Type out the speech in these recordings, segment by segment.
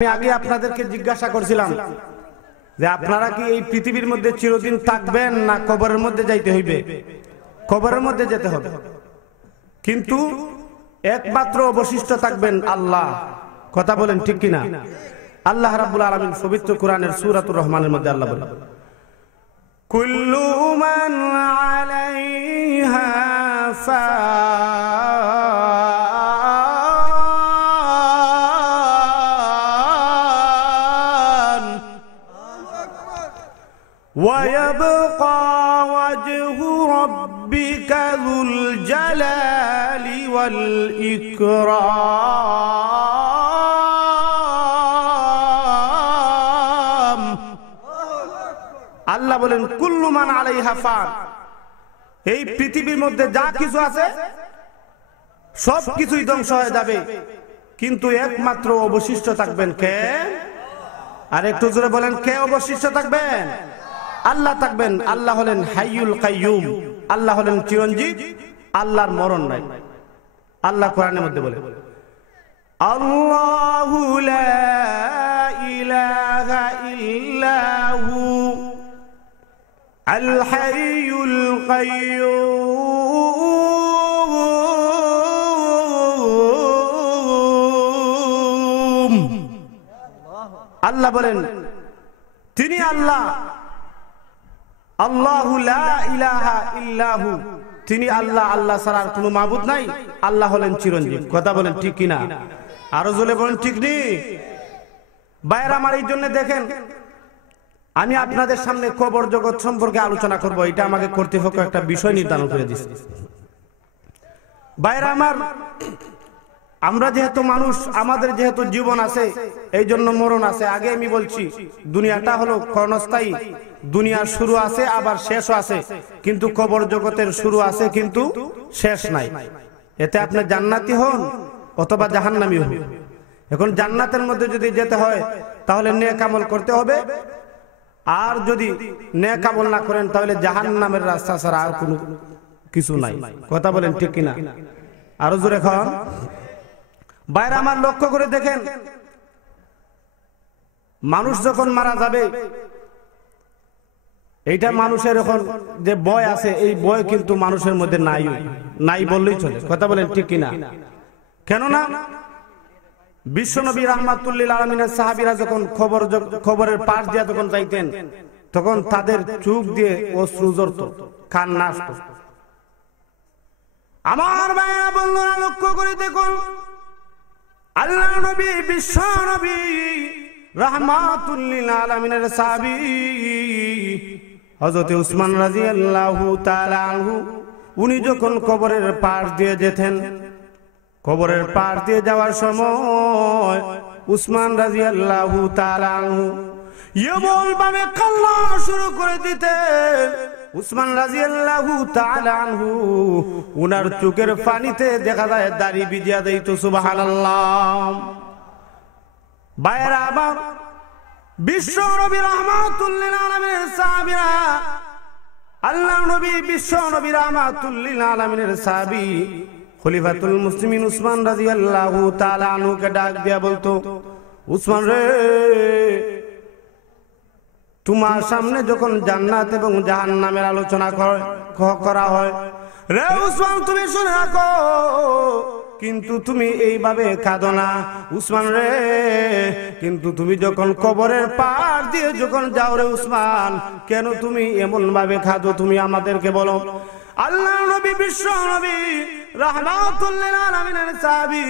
আমি আগে আপনাদেরকে জিজ্ঞাসা করছিলাম যে আপনারা কি এই পৃথিবীর মধ্যে চিরদিন থাকবেন না কবরের মধ্যে যাইতে হইবে? কবরের মধ্যে যেতে হবে, কিন্তু একমাত্র অবশিষ্ট থাকবেন আল্লাহ। কথা বলেন ঠিক কিনা? আল্লাহ রাব্বুল আলামিন পবিত্র কোরআনের সূরাতুর রহমানের মধ্যে আল্লাহ বলেন, কুল্লু মান আলাইহা ফান ওয়া ইয়াবকা ওয়াজহু রাব্বিকা যুল জালালি ওয়াল ইকরাম। আল্লাহ বলেন কুল্লু মান আলাইহা ফান, এই পৃথিবীর মধ্যে যা কিছু আছে সব কিছুই ধ্বংস হয়ে যাবে, কিন্তু একমাত্র অবশিষ্ট থাকবেন কে? আর একটু জোরে বলেন, কে অবশিষ্ট থাকবেন? আল্লাহ থাকবেন। আল্লাহ হলেন হাইয়ুল কাইয়ুম, আল্লাহ হলেন চিরঞ্জীব, আল্লাহর মরণ নাই। আল্লাহ কোরআনের মধ্যে বলে, আল্লাহু লা ইলাহা ইল্লাহু আল হাইয়ুল কাইয়ুম। আল্লাহ বলেন তিনি আল্লাহ, আল্লাহু লা ইলাহা ইল্লাহু, তিনি আল্লাহ, আল্লাহ ছাড়া আর কোনো মাবুদ নাই। আল্লাহ হলেন চিরঞ্জীব। কথা বলেন ঠিক কিনা? আরো জোরে বলেন ঠিক নেই? বাইরে আমার এই জন্য দেখেন, আমি আপনাদের সামনে কবর জগৎ সম্পর্কে আলোচনা করব, এটা আমাকে কর্তৃপক্ষ একটা বিষয় নির্ধারণ করে দিচ্ছে। বাইরে আমার, আমরা যেহেতু মানুষ, আমাদের যেহেতু জীবন আছে, এই জন্য মরণ আছে। আগে আমি বলছি দুনিয়াটা হলো ক্ষণস্থায়ী, দুনিয়ার শুরু আছে আবার শেষও আছে, কিন্তু কবর জগতের শুরু আছে কিন্তু শেষ নাই। এতে আপনি জান্নাতি হন অথবা জাহান্নামী হন। এখন জান্নাতের মধ্যে যদি যেতে হয় তাহলে নেক আমল করতে হবে, আর যদি নেক আমল না করেন তাহলে জাহান্নামের রাস্তা ছাড়া আর কোনো কিছু নাই। কথা বলেন ঠিক কিনা? আরো জোরে খান। বাইরে আমার লক্ষ্য করে দেখেন, মানুষ যখন মারা যাবে, এইটা মানুষের এখন যে ভয় আছে, এই ভয় কিন্তু মানুষের মধ্যে নাই, নাই বললেই চলে। কথা বলেন ঠিক কিনা? কেননা বিশ্বনবী রাহমাতুল্লিল আলামিনের সাহাবীরা যখন খবরের পাশ দিয়ে যখন যাইতেন, তখন তাদের চোখ দিয়ে অশ্রু ঝরত, কান্না আসতো। আমার ভাইরা বন্ধুরা লক্ষ্য করে দেখুন, আল্লাহ নবী, বিশ্ব নবী রাহমাতুল্লিল আলামিনের সাহাবী হযরত উসমান রাদিয়াল্লাহু তাআলা আনহু, উনি যখন কবরের পাশ দিয়ে যেতেন, কবরের পাশ দিয়ে যাওয়ার সময় উসমান রাদিয়াল্লাহু তাআলা আনহু এমন ভাবে কান্না শুরু করে দিতেন, উসমান রাদিয়াল্লাহু তাআলা আনহু উনার চোখের পানিতে দেখা যায় দাড়ি ভিজিয়া যাইতো। সুবহানাল্লাহ। ভাইরা আমার, বিশ্ব নবী রাহমাতুল্লিল আলামিনের সাহাবীরা, আল্লাহ নবী বিশ্ব নবী রাহমাতুল্লিল আলামিনের সাহাবী খলিফাতুল মুসলিমিন উসমান রাদিয়াল্লাহু তাআলা আনহুকে ডাক দিয়া বলতো, উসমান রে, তোমার সামনে যখন জান্নাত এবং জাহান্নামের আলোচনা করা হয়, রে উসমান তুমি শুনে রাখো, কিন্তু তুমি এইভাবে কাঁদো না উসমান রে, কিন্তু তুমি যখন কবরের পার দিয়ে যখন যাও রে উসমান, কেন তুমি এমন ভাবে কাঁদো, তুমি আমাদেরকে বলো। আল্লাহ নবী বিশ্ব নবী রাহমাতুল্লিল আলামিনের সাহাবী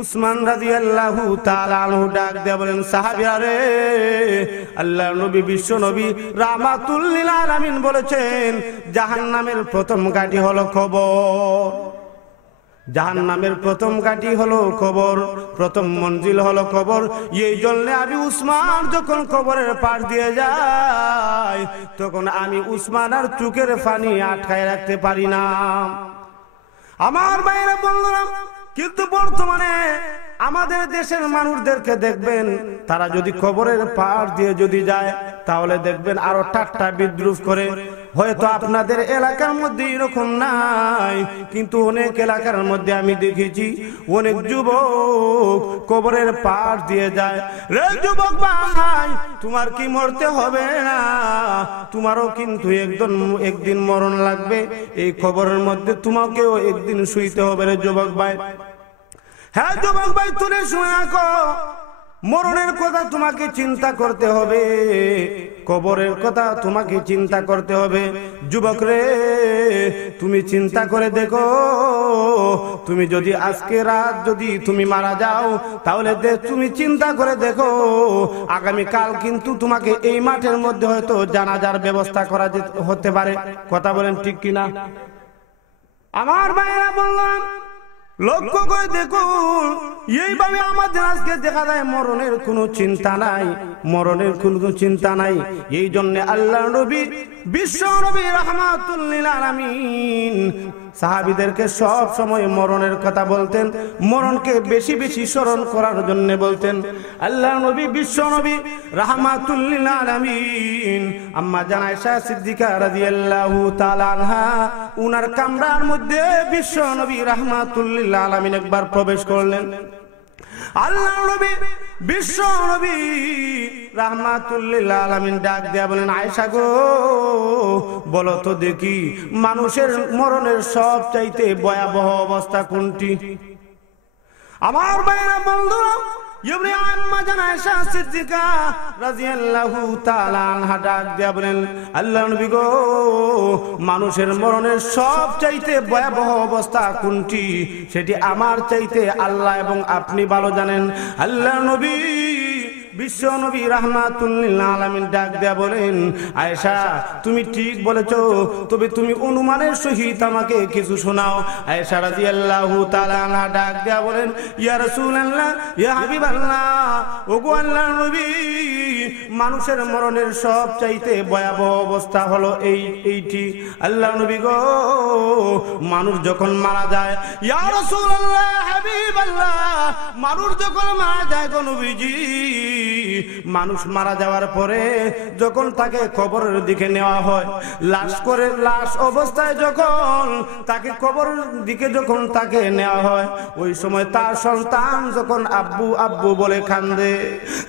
উসমান রাদিয়াল্লাহু তাআলা আনহু ডাক দিয়ে বলেন, সাহাবীরা রে, আল্লাহ নবী বিশ্ব নবী রাহমাতুল্লিল আলামিন বলেছেন জাহান্নামের প্রথম ঘাঁটি হলো কবর। জাহান্নামের প্রথম ঘাঁটি হলো কবর, প্রথম মঞ্জিল হলো কবর। এই জন্য আমি উসমান যখন কবরের পাশ দিয়ে যাই, তখন আমি উসমান আর চোখের পানি আটকায় রাখতে পারি না। আমার বাইরে বললাম, কিন্তু বর্তমানে আমাদের দেশের মানুষদেরকে দেখবেন, তারা যদি কবরের পাশ দিয়ে যদি যায় তাহলে দেখবেন আরো ঠাট্টা বিদ্রুপ করে, হয়তো আপনাদের এলাকার মধ্যে এরকম নাই, কিন্তু অনেক এলাকার মধ্যে আমি দেখেছি অনেক যুবক কবরের পাশ দিয়ে যায়। রে যুবক ভাই, তোমার কি মরতে হবে না? তোমারও কিন্তু একদিন মরণ লাগবে। এই কবরের মধ্যে তোমাকেও একদিন শুইতে হবে রে যুবক ভাই। হ্যাঁ যুবক ভাই, তুলে শুনে রাখো, মরণের কথা তোমাকে চিন্তা করতে হবে, কবরের কথা তোমাকে চিন্তা করতে হবে। যুবক রে, তুমি চিন্তা করে দেখো, তুমি যদি আজকে রাত যদি তুমি মারা যাও, তাহলে তুমি চিন্তা করে দেখো, আগামী কাল কিন্তু তোমাকে এই মাঠের মধ্যে হয়তো জানাজার ব্যবস্থা করা হতে পারে। কথা বলেন ঠিক কিনা? আমার ভাইরা বললাম, লক্ষ্য করে দেখুন, এইভাবে আমাদের আজকে দেখা যায় মরণের কোনো চিন্তা নাই, মরণের কোনো চিন্তা নাই। এই জন্য আল্লাহ নবী, বিশ্ব নবী রাহমাতুল লিল আলামিন সাহাবীদেরকে সব সময় মরণের কথা বলতেন, মরণকে বেশি বেশি স্মরণ করার জন্য বলতেন। আল্লাহ নবী, বিশ্ব নবী রাহমাতুল লিল আলামিন আম্মা জান আয়েশা সিদ্দিকা রাদিয়াল্লাহু তাআলা আনহা, উনার কামরার মধ্যে বিশ্ব নবী রাহমাতুল লিল আলামিন একবার প্রবেশ করলেন। আল্লাহ নবী, বিশ্ব নবী রাহমাতুল লিল আলামিন ডাক দেয়া বলেন, আয়েশা গো, বলো তো দেখি মানুষের মরণের সব চাইতে ভয়াবহ অবস্থা কোনটি? আমার ভাইরা বন্ধুরা, আম্মা জান আয়েশা সিদ্দিকা রাদিয়াল্লাহু তাআলা আনহা ডাক দেয়া বলেন, আল্লাহ নবী গো, মানুষের মরণের সব চাইতে ভয়াবহ অবস্থা কোনটি? সেটি আমার চাইতে আল্লাহ এবং আপনি ভালো জানেন। আল্লাহ নবী, বিশ্ব নবী রাহমাতুল লিল আলামিন ডাক দেয়া বলেন, আয়েশা তুমি ঠিক বলেছো, তবে তুমি অনুমানের সহিত আমাকে কিছু শোনাও। আয়েশা রাদিয়াল্লাহু তাআলা আনহা ডাক দেয়া বলেন, ইয়া রাসূলুল্লাহ, ইয়া হাবিবাল্লাহ, ওগো আল্লাহর নবী, মানুষের মরণের সব চাইতে ভয়াবহ অবস্থা হলো এইটি। আল্লাহ নবী গো, মানুষ যখন মারা যায়, ইয়া রাসূলুল্লাহ, হাবিবাল্লাহ, মানুষ যখন মারা যায় গো নবীজি, মানুষ মারা যাওয়ার পরে যখন তাকে কবরের দিকে নেওয়া হয়, লাশ অবস্থায় যখন তাকে কবরের দিকে যখন তাকে নেওয়া হয়, ওই সময় তার সন্তান যখন আব্বু আব্বু বলে কাঁদে,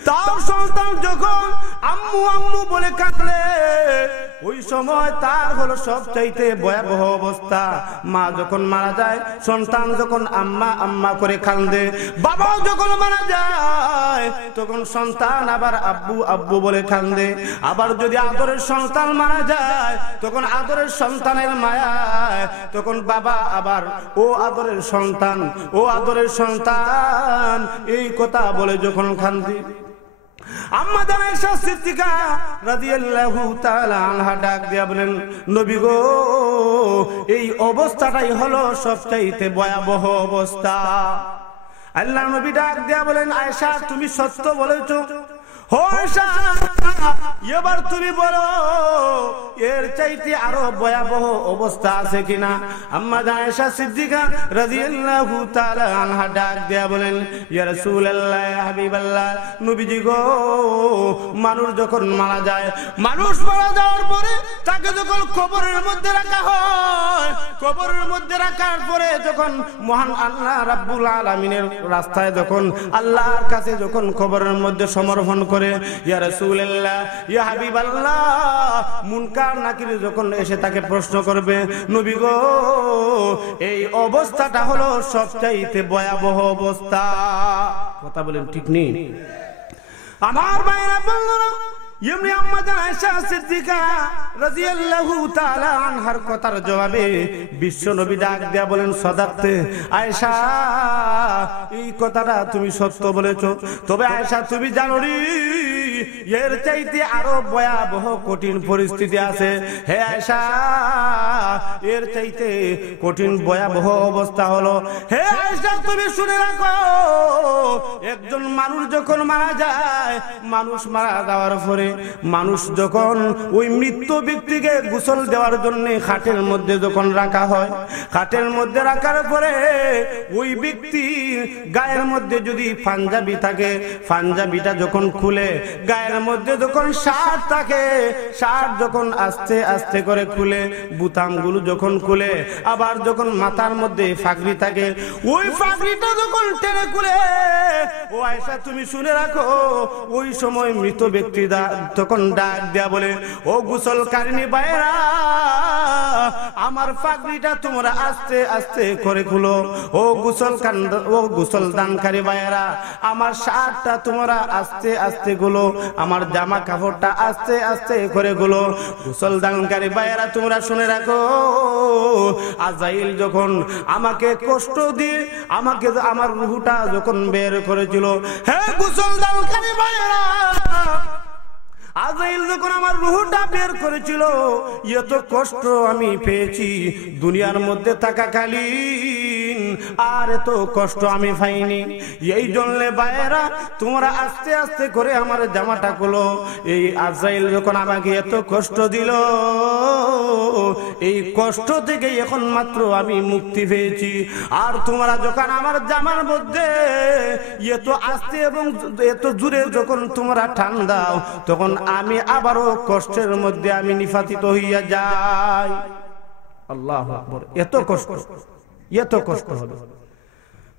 তার সন্তান যখন আম্মু আম্মু বলে কাঁদে, ওই সময় তার হলো সবচাইতে ভয়াবহ অবস্থা। মা যখন মারা যায়, সন্তান যখন আম্মা আম্মা করে কাঁদে, বাবা যখন মারা যায়, তখন সন্তান আবার আব্বু আব্বু বলে কাঁদে। আবার যদি আদরের সন্তান মারা যায়, তখন আদরের সন্তানের মায়ায় তখন বাবা আবার ও আদরের সন্তান, ও আদরের সন্তান, এই কথা বলে যখন কাঁদে। আম্মা জান আয়েশা সিদ্দিকা রাদিয়াল্লাহু তাআলা আনহা ডাক দিয়া বলেন, নবী গো, এই অবস্থাটাই হলো সবচাইতে ভয়াবহ অবস্থা। আল্লাহ নবী ডাক দিয়া বলেন, আয়েশা তুমি সত্য বলেছো। হো আয়েশা, এবার তুমি বলো এর চাইতে আরো ভয়াবহ অবস্থা আছে কিনা? আম্মা জান আয়েশা সিদ্দিকা রাদিয়াল্লাহু তাআলা আনহা ডাক দেয়া বলেন, ইয়া রাসূলুল্লাহ, ইয়া হাবিবাল্লাহ, নবীজি গো, মানুষ যখন মারা যায়, মানুষ মারা যাওয়ার পরে তাকে যখন কবরের মধ্যে রাখা হয়, কবরের মধ্যে রাখার পরে যখন মহান আল্লাহ রাব্বুল আলামিনের রাস্তায় যখন আল্লাহর কাছে যখন কবরের মধ্যে সমর্পণ করে, ইয়া রাসূলুল্লাহ, ইয়া হাবিবাল্লাহ, মুনকার নাকির যখন এসে তাকে প্রশ্ন করবে, নবী গো, এই অবস্থাটা হলো সবচাইতে ভয়াবহ অবস্থা। কথা বলেন ঠিক নেই? আমার ভাইরা বললাম, এমনি আম্মা জান আয়েশা সিদ্দিকা রাদিয়াল্লাহু তাআলা আনহার কথার জবাবে বিশ্ব নবী ডাক দেয়া বলেন, সাদাকতে আয়েশা, এই কথাটা তুমি সত্য বলেছো। তবে আয়েশা তুমি জানো নি, এর চাইতে আরো ভয়াবহ কঠিন পরিস্থিতি আছে। হে আয়েশা, এর চাইতে কঠিন ভয়াবহ অবস্থা হলো, হে আয়েশা তুমি শুনে রাখো, একজন মানুষ যখন মারা যায়, মানুষ মারা যাওয়ার পরে মানুষ যখন ওই মৃত্যু ব্যক্তিকে গোসল দেওয়ার জন্য খাটের মধ্যে যখন রাখা হয়, খাটের মধ্যে রাখার পরে ওই ব্যক্তির গায়ের মধ্যে যদি পাঞ্জাবি থাকে, পাঞ্জাবিটা যখন খুলে, গায়ের মধ্যে যখন শার্ট থাকে, শার্ট যখন আস্তে আস্তে করে খুলে, বুতামগুলো যখন খুলে, আবার যখন মাথার মধ্যে ফাগড়ি থাকে, ওই ফাগড়িটা যখন টেনে খুলে, ও আয়েশা তুমি শুনে রাখো, ওই সময় মৃত ব্যক্তি তখন ডাক দেয়া বলে, ও গোসলকারিনী ভাইরা, আমার ফাগড়িটা তোমরা আস্তে আস্তে করে খুলো। ও গোসল দানকারী ভাইরা, আমার শার্টটা তোমরা আস্তে আস্তে গুলো, আমার জামা কাপড়টা আস্তে আস্তে করে গুলো। গোসল দানকারী ভাইরা তোমরা শুনে রাখো, আজাইল যখন আমাকে কষ্ট দিয়ে আমাকে আমার রুহটা যখন বের করেছিল, হে গোসল দানকারী ভাইরা, আজাইল যখন আমার রুহটা বের করেছিল, এত কষ্ট আমি পেয়েছি দুনিয়ার মধ্যে থাকাকালীন, আর এত কষ্ট আমি পাইনি। এই জন্য ভাইয়েরা তোমরা আস্তে আস্তে করে আমার জামাটা খুলো। এই আজাইল যখন আমাকে এত কষ্ট দিল, এই কষ্ট থেকে এখন মাত্র আমি মুক্তি পেয়েছি। আর তোমরা যখন আমার জামার মধ্যে এত আস্তে এবং এত জোরে যখন তোমরা টান দাও, তখন আমি আবারও কষ্টের মধ্যে আমি নিপাতিত হইয়া যাই। আল্লাহু আকবার, এত কষ্ট, এত কষ্ট হবে।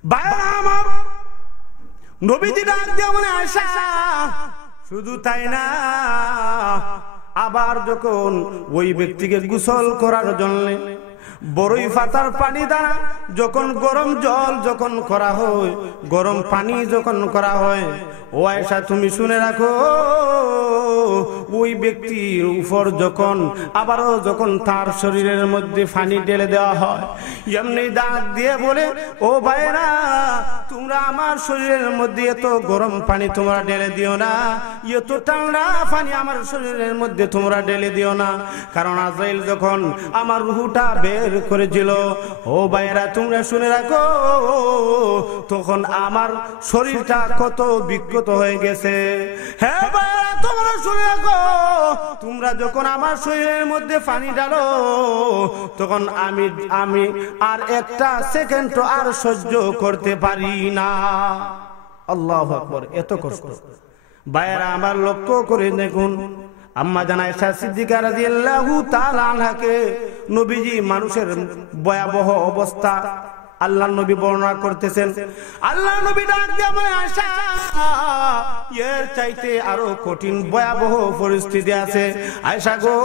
ভাইরা আমার, নবীজি ডাক দিয়ে বলে, আয়েশা শুধু তাই না, আবার যখন ওই ব্যক্তিকে গোসল করার জন্য বড়ই পাতার পানি দ্বারা যখন গরম জল যখন করা হয়, গরম পানি যখন করা হয়, ও আয়েশা তুমি শুনে রাখো, ওই ব্যক্তির উপর যখন আবারও যখন তার শরীরের মধ্যে পানি ঢেলে দেওয়া হয়, এমনি ডাক দিয়ে বলে, ও ভাইরা তোমরা আমার শরীরের মধ্যে এত গরম পানি তোমরা ঢেলে দিও না, এত ঠান্ডা পানি আমার শরীরের মধ্যে তোমরা ঢেলে দিও না, কারণ আজাইল যখন আমার রুহটা বের করেছিল, ও ভাইরা তোমরা শুনে রাখো, তখন আমার শরীরটা কত বিক্ষত হয়ে গেছে। হ্যাঁ ভাইরা তোমরা শুনে রাখো, তোমরা যখন আমার শরীরের মধ্যে পানি ঢালো, তখন আমি আর একটা সেকেন্ড আর সহ্য করতে পারি না। আল্লাহু আকবার, এত কষ্ট। ভাইরা আমার লক্ষ্য করে দেখুন, আম্মা জান আয়েশা সিদ্দিকা রাদিয়াল্লাহু তাআলা আনহাকে নবীজি মানুষের ভয়াবহ অবস্থা আল্লাহর নবী বর্ণনা করতেছেন। আল্লাহর নবী ডাক দিয়ে বলে, আয়েশা এর চাইতে আরো কঠিন ভয়াবহ পরিস্থিতি আছে। আয়েশা গো,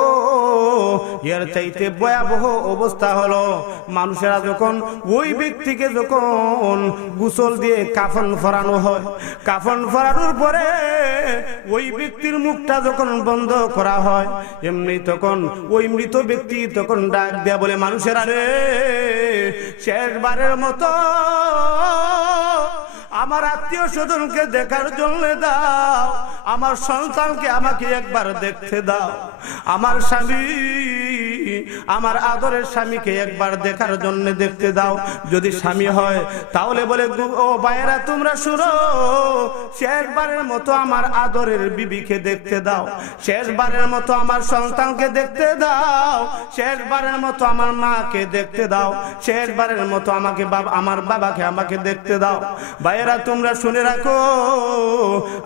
এর চাইতে ভয়াবহ অবস্থা হলো, মানুষেরা যখন ওই ব্যক্তিকে যখন গোসল দিয়ে কাফন পরানো হয়, কাফন পরানোর পরে ওই ব্যক্তির মুখটা যখন বন্ধ করা হয়, এমনি তখন ওই মৃত ব্যক্তি তখন ডাক দেয়া বলে, মানুষেরা রে, শেষবারের মতো আমার আত্মীয় স্বজনকে দেখার জন্য দাও, আমার সন্তানকে আমাকে একবার দেখতে দাও, আমার স্বামী, আমার আদরের স্বামীকে একবার দেখার জন্য দেখতে দাও। যদি স্বামী হয় তাহলে বলে, ও ভাইয়েরা তোমরা শুনো, শেষবারের মতো আমার আদরের বিবিকে দেখতে দাও, শেষবারের মতো আমার সন্তানকে দেখতে দাও, শেষবারের মতো আমার মাকে দেখতে দাও, শেষবারের মতো আমাকে আমার বাবাকে আমাকে দেখতে দাও। ভাইয়েরা তোমরা শুনে রাখো,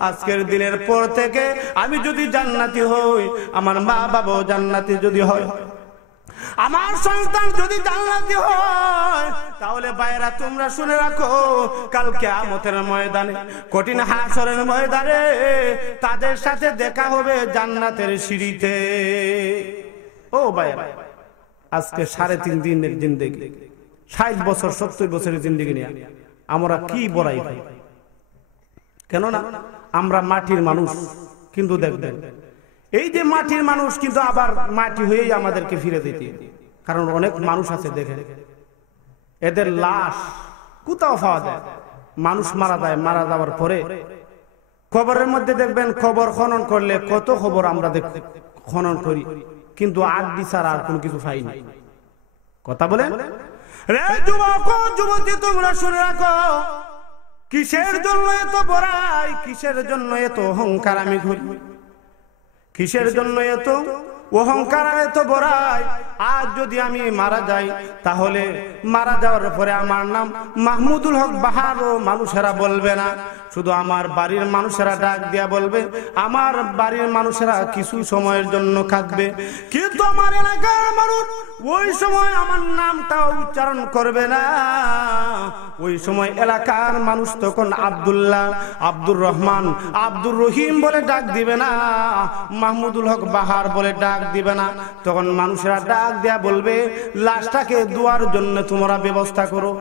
আজকের দিনের পর থেকে আমি যদি জান্নাতি হই, আমার মা বাবাও জান্নাতি যদি হয়, আমার সন্তান যদি জান্নাতি হয়, তাহলে ভাইরা তোমরা শুনে রাখো, কাল কিয়ামতের ময়দানে, কঠিন হাসরের ময়দানে তাদের সাথে দেখা হবে জান্নাতের সিঁড়িতে। ও ভাইরা, আজকে 3.5 দিনের জিন্দেগি, 60 বছর 70 বছরের জিন্দেগি নিয়ে আমরা কি বড়াই ভাই? কেননা আমরা মাটির মানুষ, কিন্তু দেখবেন এই যে মাটির মানুষ কিন্তু আবার মাটি হয়েই আমাদেরকে ফিরে দিতে, কারণ অনেক মানুষ আছে দেখেন, এদের লাশ কোথাও পাওয়া যায়, মানুষ মারা যায়, মারা যাওয়ার পরে কবরের মধ্যে দেখবেন, কবর খনন করলে কত খবর আমরা খনন করি, কিন্তু আড্ডি ছাড়া আর কোনো কিছু পাই না। কথা বলেন রে যুবক, যুবতী তোমরা শুনে রাখো, কিসের জন্য এত বড়াই, কিসের জন্য এত অহংকার আমি করি, কিসের জন্য এত অহংকার এত বড়াই, আজ যদি আমি মারা যাই তাহলে মারা যাওয়ার পরে আমার নাম মাহমুদুল হক বাহার ও মানুষেরা বলবে না, শুধু আমার বাড়ির মানুষেরা ডাক দিয়া বলবে, আমার বাড়ির মানুষেরা কিছু সময়ের জন্য কাঁদবে, কিন্তু আমার এলাকার মানুষ ওই সময় আমার নামটা উচ্চারণ করবে না। ওই সময় এলাকার মানুষ তখন আব্দুল্লাহ, আব্দুর রহমান, আব্দুর রহিম বলে ডাক দিবে না, মাহমুদুল হক বাহার বলে ডাক দিবে না। তখন মানুষেরা ডাক দেয়া বলবে, লাশটাকে ধোয়ার জন্য তোমরা ব্যবস্থা করো,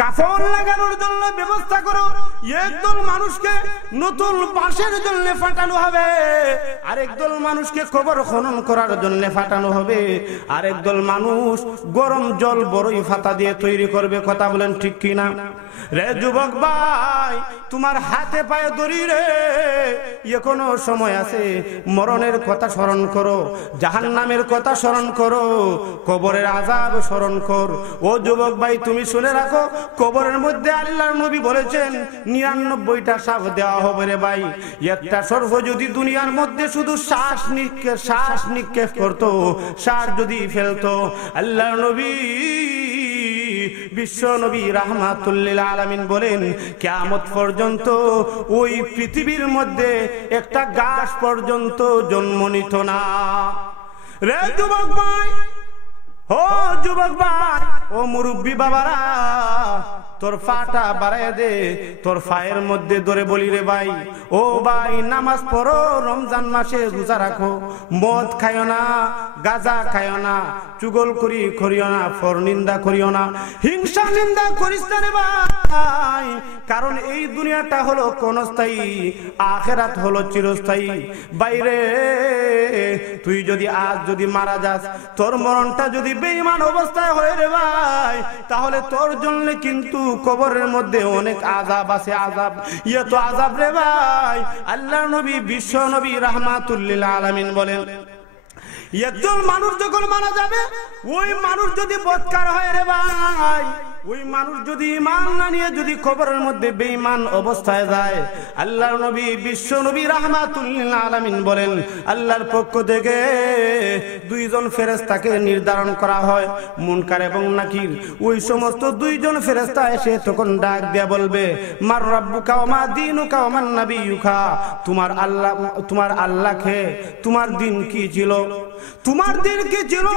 কাফন লাগানোর জন্য ব্যবস্থা করো, একদল মানুষকে নতুন বাঁশের জন্য ফাটানো হবে, আরেকদল মানুষকে কবর খনন করার জন্য ফাটানো হবে, আরেকদল মানুষ গরম জল বড়ই ফাতা দিয়ে তৈরি করবে। কথা বলেন ঠিক কিনা? রে যুবক ভাই, তোমার হাতে পায়ে দড়ি রে, এখনো সময় আছে, মরণের কথা স্মরণ করো, জাহান্নামের কথা স্মরণ করো, কবরের আযাব স্মরণ কর। ও যুবক ভাই, তুমি শুনে রাখো, কবরের মধ্যে আল্লাহর নবী বলেছেন 99টা সাপ দেওয়া হবে রে ভাই। একটা সর্প যদি দুনিয়ার মধ্যে শুধু শ্বাস নিক্ষেপ করতো, শ্বাস যদি ফেলতো, আল্লাহর নবী বিশ্ব নবী রাহমাতুল্লিল আলামিন বলেন, কিয়ামত পর্যন্ত ওই পৃথিবীর মধ্যে একটা গাছ পর্যন্ত জন্ম নিত না। রে যুবক ভাই, ও যুবক ভাই, ও মুরব্বী বাবারা, তোর পাটা বাড়ায় দে, তোর পায়ের মধ্যে ধরে বলি রে ভাই, ও ভাই নামাজ পড়ো, রমজান মাসে রোজা রাখো, মদ খাইও না, গাঁজা খাইও না, চুগলখড়ি করিও না, পরনিন্দা করিও না, হিংসা নিন্দা করিস না রে ভাই, কারণ এই দুনিয়াটা হলো ক্ষণস্থায়ী, আখিরাত হলো চিরস্থায়ী। বাইরে তুই যদি আজ যদি মারা যাস, তোর মরণটা যদি বেঈমান অবস্থায় হয় রে ভাই, তাহলে তোর জন্য কিন্তু কবরের মধ্যে অনেক আযাব আছে, আযাব, তো আযাব রে ভাই। আল্লাহর নবী বিশ্ব নবী রাহমাতুল্লিল আলামিন বলেন, একজন মানুষ যখন মারা যাবে, ওই মানুষ যদি বদকার হয় রে ভাই, ওই মানুষ যদি ঈমান না নিয়ে যদি কবরের মধ্যে বেঈমান অবস্থায় যায়, আল্লাহর নবী বিশ্ব নবী রাহমাতুল্লিল আলামিন বলেন, আল্লাহর পক্ষ থেকে দুইজন ফেরেশতাকে নির্ধারণ করা হয়, মুনকার এবং নাকির। ওই সমস্ত দুইজন ফেরেশতা এসে তখন ডাক দিয়া বলবে, মার রাব্বুকা ওয়া মা দীনুকা ওয়া মান নাবিয়ুকা, তোমার আল্লাহকে, তোমার দিন কি ছিল, তোমার দিন কি ছিল।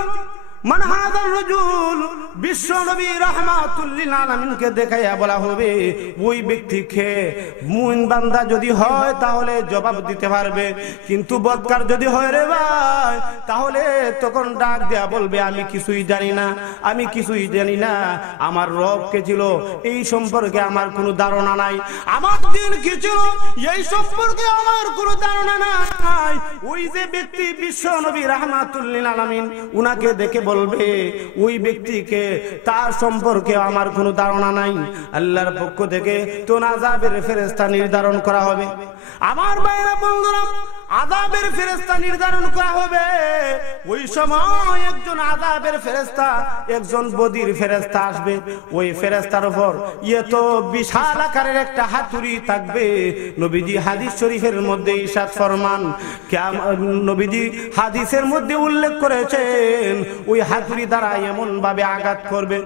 মান হাযার রাজুল, বিশ্ব নবী রাহমাতুল্লিল আলামিনকে দেখাইয়া বলা হবে, ওই ব্যক্তিকে মুমিন বান্দা যদি হয় তাহলে জবাব দিতে পারবে, কিন্তু বদকার যদি হয় রে ভাই, তাহলে তখন ডাক দেয়া বলবে, আমি কিছুই জানি না, আমি কিছুই জানি না, আমার রব কে ছিল এই সম্পর্কে আমার কোনো ধারণা নাই, আমার দিন কি ছিল এই সম্পর্কে আমার কোনো ধারণা নাই। ওই যে ব্যক্তি বিশ্ব নবী রাহমাতুল্লিল আলামিন, উনাকে দেখে বলবে, ওই ব্যক্তিকে, তার সম্পর্কে আমার কোনো ধারণা নাই। আল্লাহর পক্ষ থেকে তো আযাবের ফেরেশতা নির্ধারণ করা হবে। আমার ভাইরা বন্ধুরা, আযাবের ফেরেশতা নির্ধারণ করা হবে। ওই সময় একজন আযাবের ফেরেশতা, একজন বদির ফেরেশতা আসবে। ওই ফেরেশতার উপর এত বিশাল আকারের একটা হাতুড়ি থাকবে। নবীজি হাদিস শরীফের মধ্যে ইরশাদ ফরমান, নবীজি হাদিসের মধ্যে উল্লেখ করেছেন, ওই হাতুড়ি দ্বারা এমন ভাবে আঘাত করবে,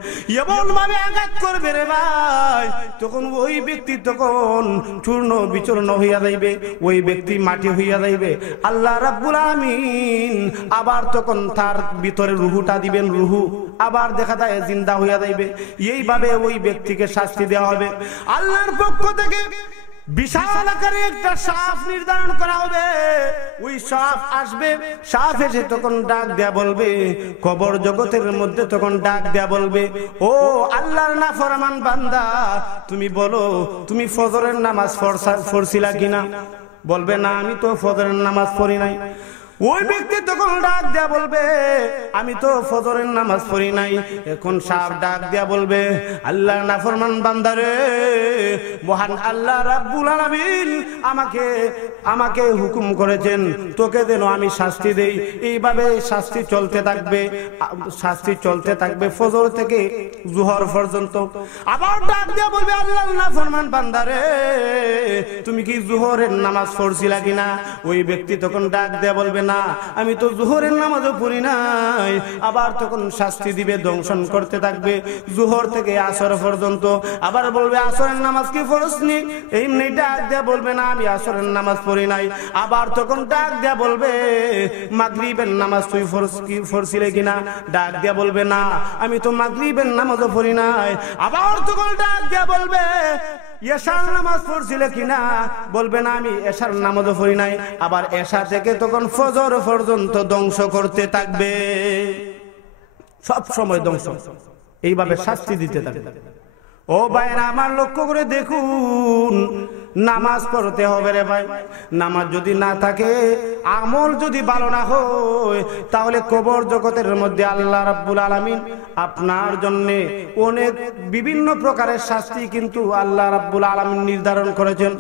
এমন ভাবে আঘাত করবে রে ভাই, তখন ওই ব্যক্তি তখন চূর্ণ বিচূর্ণ হইয়া যাইবে, ওই ব্যক্তি মাটি হইয়া যাইবে। আল্লাহ রাব্বুল আলামিন আবার তখন তার ভিতরে রুহুটা দিবেন, রুহু আবার দেখা যায় জিন্দা হইয়া যাইবে। এইভাবে ওই ব্যক্তিকে শাস্তি দেওয়া হবে। আল্লাহর পক্ষ থেকে বিশাল আকারে একটা সাপ নির্ধারণ করা হবে। ওই সাপ আসবে, সাপ এসে তখন ডাক দেয়া বলবে, কবর জগতের মধ্যে তখন ডাক দেয়া বলবে, ও আল্লাহর নাফরমান বান্দা, তুমি বলো তুমি ফজরের নামাজ পড়ছিলা কিনা? বলবে, না আমি তো ফজরের নামাজ পড়ি নাই। ওই ব্যক্তি তখন ডাক দেয়া বলবে, আমি তো ফজরের নামাজ পড়ি নাই। এখন সাপ ডাক দেয়া বলবে, আল্লাহর নাফরমান বান্দারে, মহান আল্লাহ রাব্বুল আলামিন আমাকে হুকুম করেছেন তোকে যেন আমি শাস্তি দেই। এইভাবে শাস্তি চলতে থাকবে ফজর থেকে জোহর পর্যন্ত। আবার ডাক দেয়া বলবে, আল্লাহর নাফরমান বান্দারে, তুমি কি জোহরের নামাজ পড়ছিলা কিনা? ওই ব্যক্তি তখন ডাক দেয়া বলবে, না আমি তো জোহরের নামাজও পড়ি নাই। আবার তখন শাস্তি দিবে, দংশন করতে থাকবে জোহর থেকে আসর পর্যন্ত। আবার বলবে আসরের নামাজ কি ফরজ নি, এমনি ডাক দেয়া বলবে না আমি আসরের নামাজ পড়ি নাই। আবার তখন ডাক দেয়া বলবে মাগরিবের নামাজ তুই পড়ছিলে কিনা, ডাক দেয়া বলবে না আমি তো মাগরিবের নামাজও পড়ি নাই। আবার তখন ডাক দেয়া বলবে এশার নামাজ পড়ছিলে কিনা, বলবে না আমি এশার নামাজও পড়ি নাই। আবার এশা থেকে তখন ফজর পর্যন্ত ধ্বংস করতে থাকবে, সব সময় ধ্বংস, এইভাবে শাস্তি দিতে থাকবে। ও ভাইরা আমার লক্ষ্য করে দেখুন, নামাজ পড়তে হবে রে ভাই। নামাজ যদি না থাকে, আমল যদি ভালো না হয়, তাহলে কবর জগতের মধ্যে আল্লাহ রাব্বুল আলামিন আপনার জন্য অনেক বিভিন্ন প্রকারের শাস্তি কিন্তু আল্লাহ রাব্বুল আলামিন নির্ধারণ করেছেন।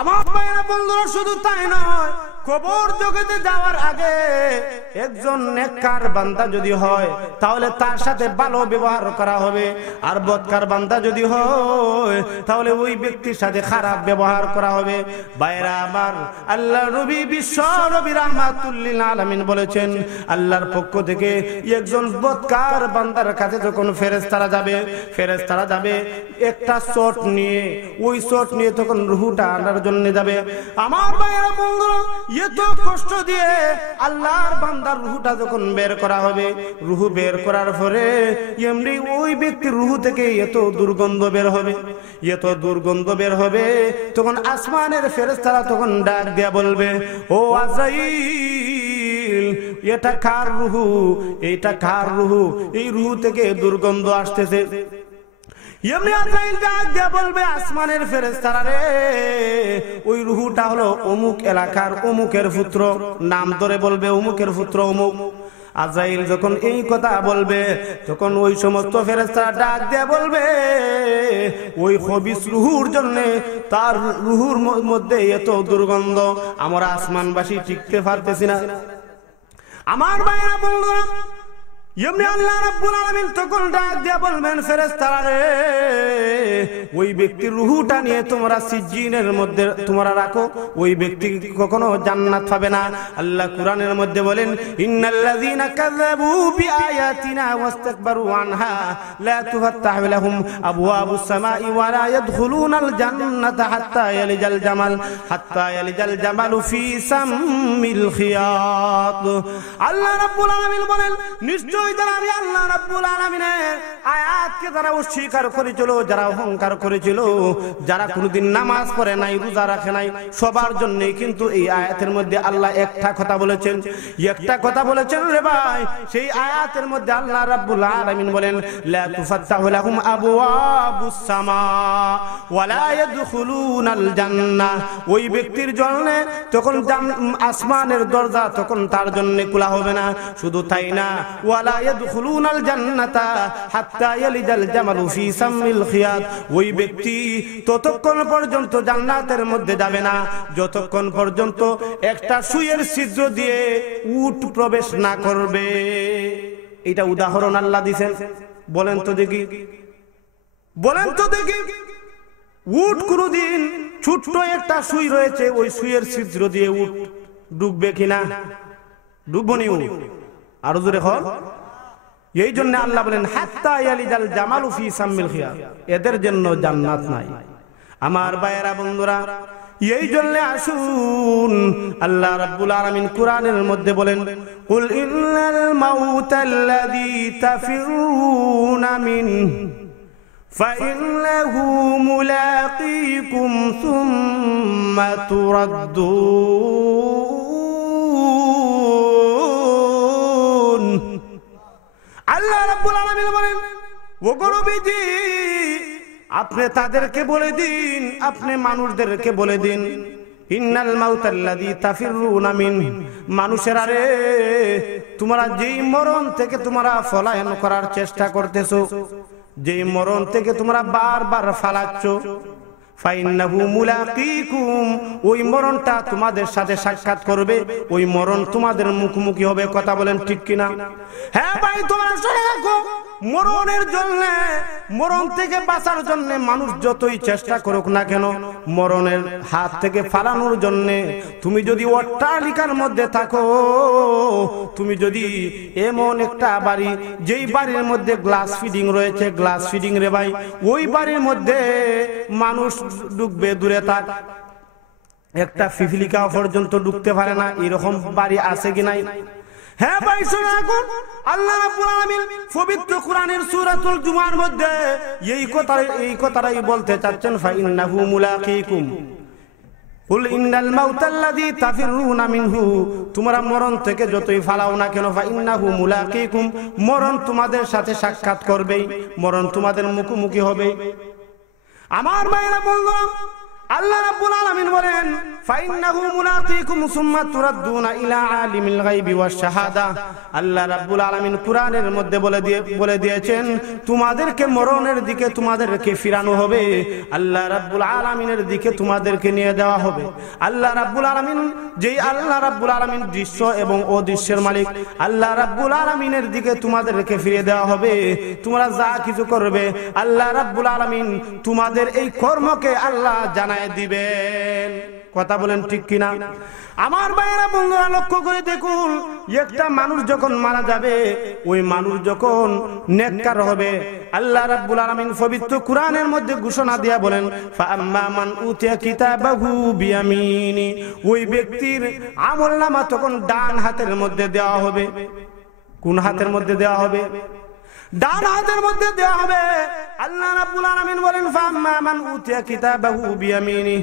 আমার ভাইরা বন্ধুরা, শুধু তাই নয়, কবর জগতে যাওয়ার আগে একজন নেককার বান্দা যদি হয় তাহলে তার সাথে ভালো ব্যবহার করা হবে, আর বদকার বান্দা যদি হয় তাহলে ওই ব্যক্তির সাথে খারাপ ব্যবহার করা হবে। ভাইরা আমার, আল্লাহ নবী বিশ্ব নবী রাহমাতুল লিল আলামিন বলেছেন, আল্লাহর পক্ষ থেকে একজন বদকার বান্দার কাছে যখন ফেরেশতারা যাবে একটা চট নিয়ে, ওই চট নিয়ে তখন রূহটা আনার জন্য যাবে। আমার ভাইরা বন্ধুরা, এত কষ্ট দিয়ে আল্লাহর বান্দার রূহটা যখন বের করা হবে, রূহ বের করার পরে এমনি ওই ব্যক্তির রূহ থেকে এত দুর্গন্ধ বের হবে, তখন আসমানের ফেরেশতারা তখন ডাক দিয়া বলবে, ও আজরাইল, এটা কার রূহ, এইটা কার রূহ, এই রূহ থেকে দুর্গন্ধ আসতেছে। এমনি আজরাইল ডাক দিয়া বলবে, আসমানের ফেরেশতারা রে, ওই রূহটা হলো অমুক এলাকার অমুকের পুত্র, নাম ধরে বলবে অমুকের পুত্র অমুক। আজরাইল যখন এই কথা বলবে, তখন ওই সমস্ত ফেরেশতারা ডাক দিয়া বলবে, ওই খবিস রূহুর জন্য তার রূহুর মধ্যে এত দুর্গন্ধ, আমরা আসমানবাসী টিকতে পারতেছি না। আমার ভাইরা বন্ধুরা, এমনি আল্লাহ রাব্বুল আলামিন তখন ডাক দিয়া বলবেন, ফেরেশতারা রে, ওই ব্যক্তির রূহটা নিয়ে তোমরা সিজ্জিনের মধ্যে তোমরা রাখো, ওই ব্যক্তি কখনো জান্নাত পাবে না। আল্লাহ কুরআনের মধ্যে বলেন, ইন্নাল্লাযীনা কাযাবু বিআয়াতিনা ওয়াস্তাকবারু আনহা লা তুফাত্তাহু লাহুম আবওয়াবুস সামাই ওয়া লা ইয়াদখুলুনাল জান্নাতা হাত্তা ইয়ালিজাল জামালু ফি সাম্মিল খিয়াত। আল্লাহ রাব্বুল আলামিন বলেন, নিশ্চয় আমি আল্লাহ রাব্বুল আলামিনের আয়াতকে যারা অস্বীকার করেছিল, যারা অহংকার করেছিল, যারা কোনোদিন নামাজ পড়ে নাই, রোজা রাখে নাই, সবার জন্য কিন্তু এই আয়াতের মধ্যে আল্লাহ একটা কথা বলেছেন রে ভাই। সেই আয়াতের মধ্যে আল্লাহ রাব্বুল আলামিন বলেন, লা তুফাত্তাহু লাহুম আবওয়াবুস সামা ওয়া লা ইয়াদখুলুনাল জান্নাহ। ওই ব্যক্তির জন্য তখন আসমানের দরজা তখন তার জন্য খোলা হবে না। শুধু তাই না, ওয়ালা ইয়াদখুলুনাল জান্নাতা হাত্তা ইয়ালিজাল জামালু ফি সাম্মিল খিয়াত। ওই ব্যক্তি ততক্ষণ পর্যন্ত জান্নাতের মধ্যে যাবে না যতক্ষণ পর্যন্ত একটা সুইয়ের ছিদ্র দিয়ে উট প্রবেশ না করবে। এটা উদাহরণ আল্লাহ দিবেন। বলেন তো দেখি উট কোনদিন ছোট্ট একটা সুই রয়েছে, ওই সুইয়ের ছিদ্র দিয়ে উট ডুববে কিনা? ডুববনি। আরো জোরে হল। এই জন্য আল্লাহ বলেন, হাত্তা ইয়ালিজাল জামালু ফি সাম্মিল খিয়াত, এদের জন্য জান্নাত নাই। আমার ভাইয়েরা বন্ধুরা, এই জন্য আসুন, আল্লাহ রাব্বুল আলামিন কুরআনের মধ্যে বলেন, কুল ইন্নাল মাউতাল্লাযী তাফিরুনা মিন ফাইন্নাহু মুলাকীকুম সুম্মা তুরাদ্দুন। আল্লাহ রাব্বুল আলামিন বলেন, ও নবীজি, আপনি তাদেরকে বলে দিন, আপনি মানুষদেরকে বলে দিন, ইন্নাল মাউতাল্লাযী তাফিরুনা মিন, মানুষেরা রে, তোমরা যেই মরণ থেকে তোমরা পলায়ন করার চেষ্টা করতেছো, যেই মরণ থেকে তোমরা বারবার ফালাচ্ছ, ফাইন্নাহু মুলাকীকুম, ওই মরণটা তোমাদের সাথে সাক্ষাৎ করবে, ওই মরণ তোমাদের মুখোমুখি হবে। কথা বলেন ঠিক কিনা? হ্যাঁ ভাই, তোমরা শুনে রাখো, মরণের জন্য, মরণ থেকে বাঁচার জন্য মানুষ যতই চেষ্টা করুক না কেন, মরণের হাত থেকে পালানোর জন্য তুমি যদি অট্টালিকার মধ্যে থাকো, তুমি যদি এমন একটা বাড়ি, যেই বাড়ির মধ্যে গ্লাস ফিডিং রয়েছে, গ্লাস ফিডিং রে ভাই, ওই বাড়ির মধ্যে মানুষ ঢুকবে দূরে থাক, একটা ফিফলিকা পর্যন্ত ঢুকতে পারে না, এরকম বাড়ি আছে কি নাই? হ্যাঁ ভাই শুনে রাখুন, আল্লাহ রাব্বুল আলামিন পবিত্র কোরআনের সূরাতুল জুমার মধ্যে এই কথাটাই বলতে চাচ্ছেন, ফাইন্নাহু মুলাকিকুম কুল ইন্নাল মাউতাল্লাযী তাফিরুনা মিনহু, তোমরা মরণ থেকে যতই ফালাও না কেন, ফাইন্নাহু মুলাকিকুম, মরণ তোমাদের সাথে সাক্ষাৎ করবেই, মরণ তোমাদের মুখোমুখি হবে। আমার ভাইরা বললাম, আল্লাহ রাব্বুল আলামিন বলেন, ফাইন্নাহু মুলাকিকুম সুম্মা তুরাদ্দুনা ইলা আলিমিল গায়বি ওয়াশ শাহাদা। আল্লাহ রাব্বুল আলামিন কোরআনের মধ্যে বলে দিয়েছেন, তোমাদেরকে মরণের দিকে তোমাদেরকে ফিরানো হবে, আল্লাহ রাব্বুল আলামিনের দিকে তোমাদেরকে নিয়ে যাওয়া হবে। আল্লাহ রাব্বুল আলামিন, যেই আল্লাহ রাব্বুল আলামিন দৃশ্য এবং অদৃশ্যের মালিক, আল্লাহ রাব্বুল আলামিনের দিকে তোমাদেরকে ফিরে দেওয়া হবে। তোমরা যা কিছু করবে আল্লাহ রাব্বুল আলামিন তোমাদের এই কর্মকে আল্লাহ জানায় দিবেন। কথা বলেন ঠিক কিনা? আমার ভাইয়েরা বন্ধুরা লক্ষ্য করে দেখুন, একটা মানুষ যখন মারা যাবে, ওই মানুষ যখন নেককার হবে, আল্লাহ রাব্বুল আলামিন পবিত্র কোরআনের মধ্যে ঘোষণা দিয়া বলেন, ফাআম্মা মান উতিয়া কিতাবাহু বিয়ামিনি, ওই ব্যক্তির আমলনামা তখন ডান হাতের মধ্যে দেওয়া হবে। কোন হাতের মধ্যে দেওয়া হবে? ডান হাতের মধ্যে দেওয়া হবে। আল্লাহ রাব্বুল আলামিন বলেন, ফাআম্মা মান উতিয়া কিতাবাহু বিয়ামিনি,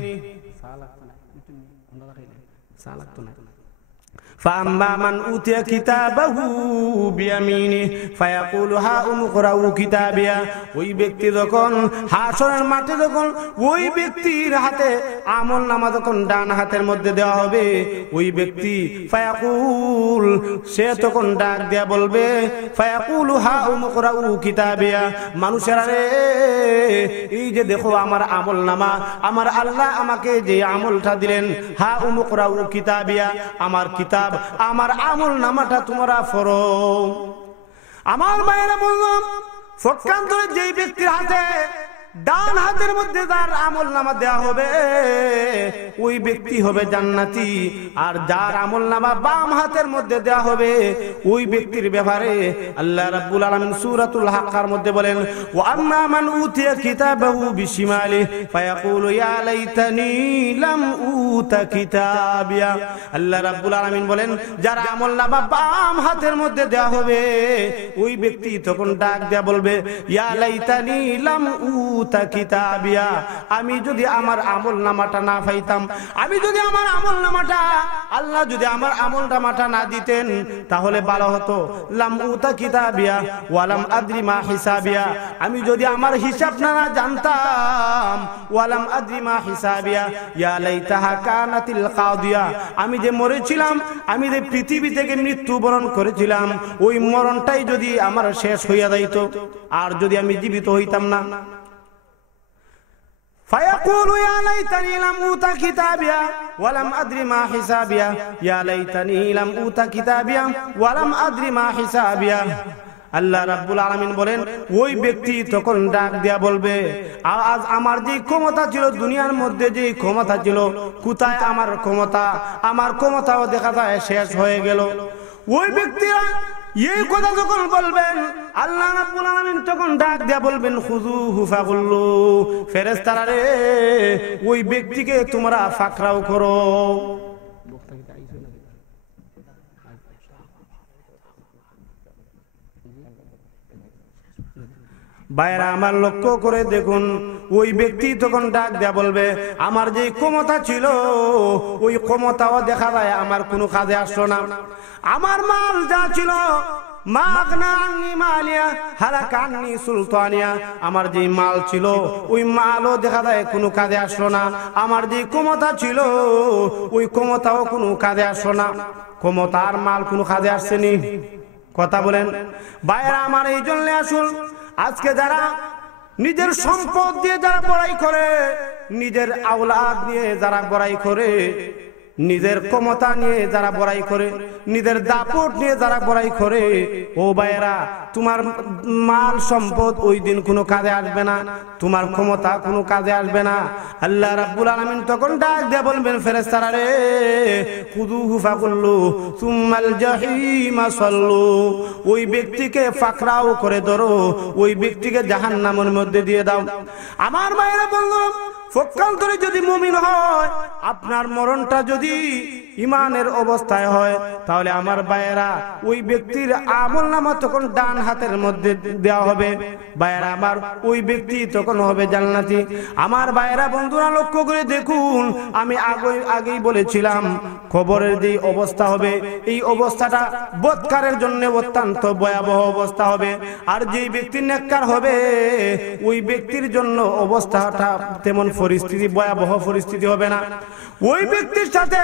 فأما من أوتي كتابه بيمينه فيقول هاؤم اقرءوا كتابيه, ওই ব্যক্তি যখন হাসরের মাঠে যখন ওই ব্যক্তির হাতে আমলনামা যখন ডান হাতের মধ্যে দেওয়া হবে, ওই ব্যক্তি ফায়াকুল, সে তখন ডাক দিয়া বলবে, ফায়াকুলু হাউম ইকরাউ কিতাবিয়া, মানুষেরা রে, এই যে দেখো আমার আমলনামা, আমার আল্লাহ আমাকে যে আমলটা দিলেন, হাউম ইকরাউ কিতাবিয়া, আমার কিতাব, আমার আমলনামাটা তোমরা পড়ো। আমার ভাইয়েরা বললাম, পক্ষান্তরে যেই ব্যক্তির হাতে ডান হাতের মধ্যে তার আমলনামা দেওয়া হবে, ওই ব্যক্তি হবে জান্নাতি, আর যার আমলনামা বাম হাতের মধ্যে দেওয়া হবে, ওই ব্যক্তির ব্যাপারে আল্লাহ রাব্বুল আলামিন সূরাতুল হাক্কার মধ্যে বলেন, ওয়া আম্মা মান উতিয়া কিতাবাহু বিশিমালি ফায়াকুলু ইয়া লাইতানি লাম উতা কিতাবিয়া। আল্লাহ রাব্বুল আলামিন বলেন, যার আমলনামা বাম হাতের মধ্যে দেওয়া হবে, ওই ব্যক্তি তখন ডাক দেয়া বলবে, ইয়া লাইতানি লাম উতা কিতাবিয়া, আমি যদি আমার আমলনামাটা না পাইতাম, আমি যদি আমার আমলনামাটা, আল্লাহ যদি আমার আমলনামাটা না দিতেন, তাহলে ভালো হতো। লাম উতা কিতাবিয়া ওয়ালাম আদরি মা হিসাবিয়া, আমি যদি আমার হিসাব না জানতাম, ওয়ালাম আদরি মা হিসাবিয়া ইয়া লাইতাহা কানাতিল কাদিয়া, আমি যে মরেছিলাম, আমি যে পৃথিবী থেকে মৃত্যুবরণ করেছিলাম, ওই মরণটাই যদি আমার শেষ হইয়া যাইত, আর যদি আমি জীবিত হইতাম না। فيقول يا ليتني لم أوت كتابيا ولم أدري ما حسابيا يا ليتني لم أوت كتابيا ولم أدري ما حسابيا। আল্লাহ রাব্বুল আলামিন বলেন, ওই ব্যক্তি তখন ডাক দিয়া বলবে, আজ আমার যে ক্ষমতা ছিল, দুনিয়ার মধ্যে যে ক্ষমতা ছিল, কোথায় আমার ক্ষমতা? আমার ক্ষমতাও দেখা যায় শেষ হয়ে গেল। ওই ব্যক্তিরা এই কথা যখন বলবেন, আল্লাহ রাব্বুল আলামিন তখন ডাক দিয়া বলবেন, খুযুহু ফাগুল্লু, ফেরেশতারা রে, ওই ব্যক্তিকে তোমরা ফাকরাও করো। ভাইরা আমার লক্ষ্য করে দেখুন, ওই ব্যক্তি তখন ডাক দেয়া বলবে, আমার যে ক্ষমতা ছিল, ওই ক্ষমতাও দেখা যায় আমার কোনো কাজে আসলো না। আমার মাল যা ছিল, আমার যে মাল ছিল, ওই মালও দেখা যায় কোনো কাজে আসলো না। আমার যে ক্ষমতা ছিল, ওই ক্ষমতাও কোনো কাজে আসলো না। ক্ষমতা আর মাল কোনো কাজে আসছেনি? কথা বলেন ভাইরা আমার। এই জন্য আসুন, আজকে যারা নিজের সম্পদ দিয়ে যারা বড়াই করে, নিজের আওলাদ নিয়ে যারা বড়াই করে, নিজের ক্ষমতা নিয়ে যারা বড়াই করে, নিজের দাপট নিয়ে যারা বড়াই করে, ও ভাইয়েরা তোমার মাল সম্পদ ওই দিন কোনো কাজে আসবে না, তোমার ক্ষমতা কোনো কাজে আসবে না। আল্লাহ রাব্বুল আলামিন তখন ডাক দিয়ে বলবেন, ফেরেশতারা রে খুযুহু ফাগুল্লু সুম্মাল জাহিমা সাল্লু, ওই ব্যক্তিকে ফাকরাও করে ধরো, ওই ব্যক্তিকে জাহান্নামের মধ্যে দিয়ে দাও। আমার ভাইয়েরা বলল, পক্ষান্তরে যদি মুমিন হয়, আপনার মরণটা যদি ইমানের অবস্থায় হয়, তাহলে আমার ভাইয়েরা ওই ব্যক্তির আমলনামা তখন ডান হাতের মধ্যে দেওয়া হবে। ভাইয়েরা আমার, ওই ব্যক্তি তখন হবে জান্নাতি। আমার ভাইয়েরা বন্ধুরা লক্ষ্য করে দেখুন, আমি আগেই বলেছিলাম কবরের যে অবস্থা হবে, এই অবস্থাটা বদকারের জন্য অত্যন্ত ভয়াবহ অবস্থা হবে। আর যেই ব্যক্তি নেককার হবে, ওই ব্যক্তির জন্য অবস্থাটা তেমন পরিস্থিতি, ভয়াবহ পরিস্থিতি হবে না। ওই ব্যক্তির সাথে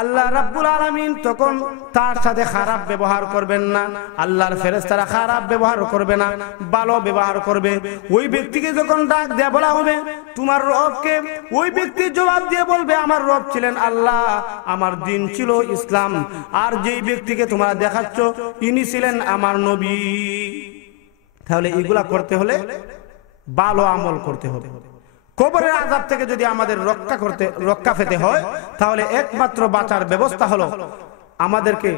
আল্লাহ রাব্বুল আলামিন তখন তার সাথে খারাপ ব্যবহার করবেন না, আল্লাহর ফেরেশতারা খারাপ ব্যবহার করবে না, ভালো ব্যবহার করবে। ওই ব্যক্তিকে যখন ডাক দেয়া বলা হবে তোমার রবকে, ওই ব্যক্তি জবাব দিয়ে বলবে আমার রব ছিলেন আল্লাহ, আমার দিন ছিল ইসলাম। আর যেই ব্যক্তিকে তোমরা দেখাচ্ছ ইনি ছিলেন আমার নবী। তাহলে এগুলা করতে হলে ভালো আমল করতে হবে। কবরের আযাব থেকে যদি আমাদের রক্ষা পেতে হয়, তাহলে একমাত্র বাঁচার ব্যবস্থা হলো আমাদেরকে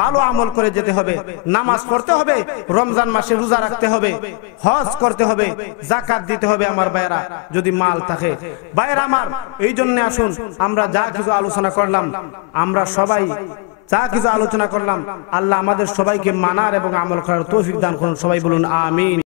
ভালো আমল করে যেতে হবে, নামাজ পড়তে হবে, রমজান মাসে রোজা রাখতে হবে, হজ করতে হবে, যাকাত দিতে হবে। আমার ভাইয়েরা যদি মাল থাকে, ভাইয়েরা আমার, এই জন্য আসুন আমরা যা কিছু আলোচনা করলাম, আমরা সবাই যা কিছু আলোচনা করলাম, আল্লাহ আমাদের সবাইকে মানার এবং আমল করার তৌফিক দান করুন। সবাই বলুন আমিন।